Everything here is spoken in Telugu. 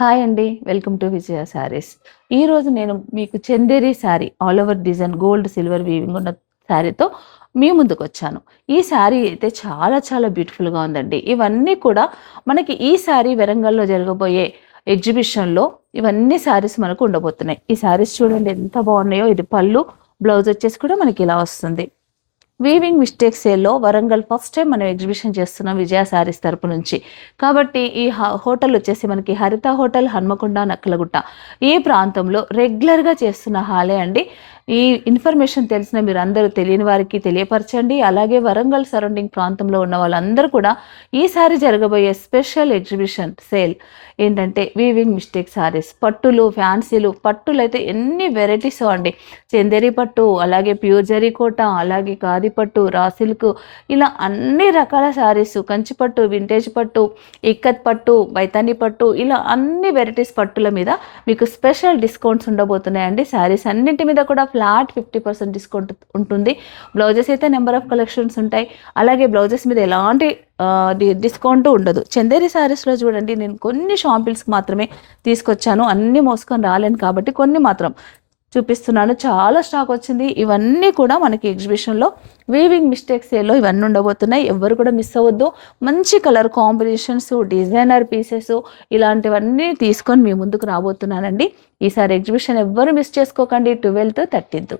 హాయ్ అండి. వెల్కమ్ టు విజయ శారీస్. ఈరోజు నేను మీకు Chanderi sari all over design gold, silver weaving ఉన్న శారీతో మీ ముందుకొచ్చాను. ఈ శారీ అయితే చాలా చాలా బ్యూటిఫుల్‌గా ఉందండి. ఇవన్నీ కూడా మనకి ఈ శారీ వరంగల్‌లో జరగబోయే ఎగ్జిబిషన్‌లో ఇవన్నీ శారీస్ మనకు ఉండబోతున్నాయి. ఈ శారీస్ చూడండి ఎంత బాగున్నాయో. ఇది పళ్ళు, బ్లౌజ్ వచ్చేసి కూడా మనకి ఇలా వస్తుంది. వీవింగ్ మిస్టేక్ సేల్‌లో వరంగల్ ఫస్ట్ టైం మనం ఎగ్జిబిషన్ చేస్తున్నాం విజయ శారీస్ తరపు నుంచి. కాబట్టి ఈ హోటల్ వచ్చేసి మనకి హరిత హోటల్, హన్మకొండ, నక్కలగుట్ట ఈ ప్రాంతంలో రెగ్యులర్‌గా చేస్తున్న హాలే అండి. ఈ ఇన్ఫర్మేషన్ తెలిసిన మీరందరూ తెలియని వారికి తెలియపరచండి. అలాగే వరంగల్ సరౌండింగ్ ప్రాంతంలో ఉన్న వాళ్ళందరూ కూడా ఈసారి జరగబోయే స్పెషల్ ఎగ్జిబిషన్ సేల్ ఏంటంటే వీవింగ్ మిస్టేక్ శారీస్, పట్టులు, ఫ్యాన్సీలు. పట్టులైతే ఎన్ని వెరైటీసో అండి. చందేరి పట్టు, అలాగే ప్యూర్ జరీకోట, అలాగే ఖాదీ పట్టు, రా సిల్క్, ఇలా అన్ని రకాల శారీస్, కంచి పట్టు, వింటేజ్ పట్టు, ఇక్కత్ పట్టు, బైతాని పట్టు, ఇలా అన్ని వెరైటీస్ పట్టుల మీద మీకు స్పెషల్ డిస్కౌంట్స్ ఉండబోతున్నాయండి. శారీస్ అన్నింటి మీద కూడా ఫ్లాట్ 50% డిస్కౌంట్ ఉంటుంది. బ్లౌజెస్ అయితే నెంబర్ ఆఫ్ కలెక్షన్స్ ఉంటాయి. అలాగే బ్లౌజెస్ మీద ఎలాంటి డిస్కౌంట్ ఉండదు. చందేరి శారీస్లో చూడండి, నేను కొన్ని షాంపిల్స్కి మాత్రమే తీసుకొచ్చాను. అన్నీ మోసుకొని రాలేను కాబట్టి కొన్ని మాత్రం చూపిస్తున్నాను. చాలా స్టాక్ వచ్చింది. ఇవన్నీ కూడా మనకి ఎగ్జిబిషన్లో వీవింగ్ మిస్టేక్ సేల్లో ఇవన్నీ ఉండబోతున్నాయి. ఎవరు కూడా మిస్ అవ్వద్దు. మంచి కలర్ కాంబినేషన్స్, డిజైనర్ పీసెస్, ఇలాంటివన్నీ తీసుకొని మీ ముందుకు రాబోతున్నానండి. ఈసారి ఎగ్జిబిషన్ ఎవ్వరు మిస్ చేసుకోకండి. 12th, 13th.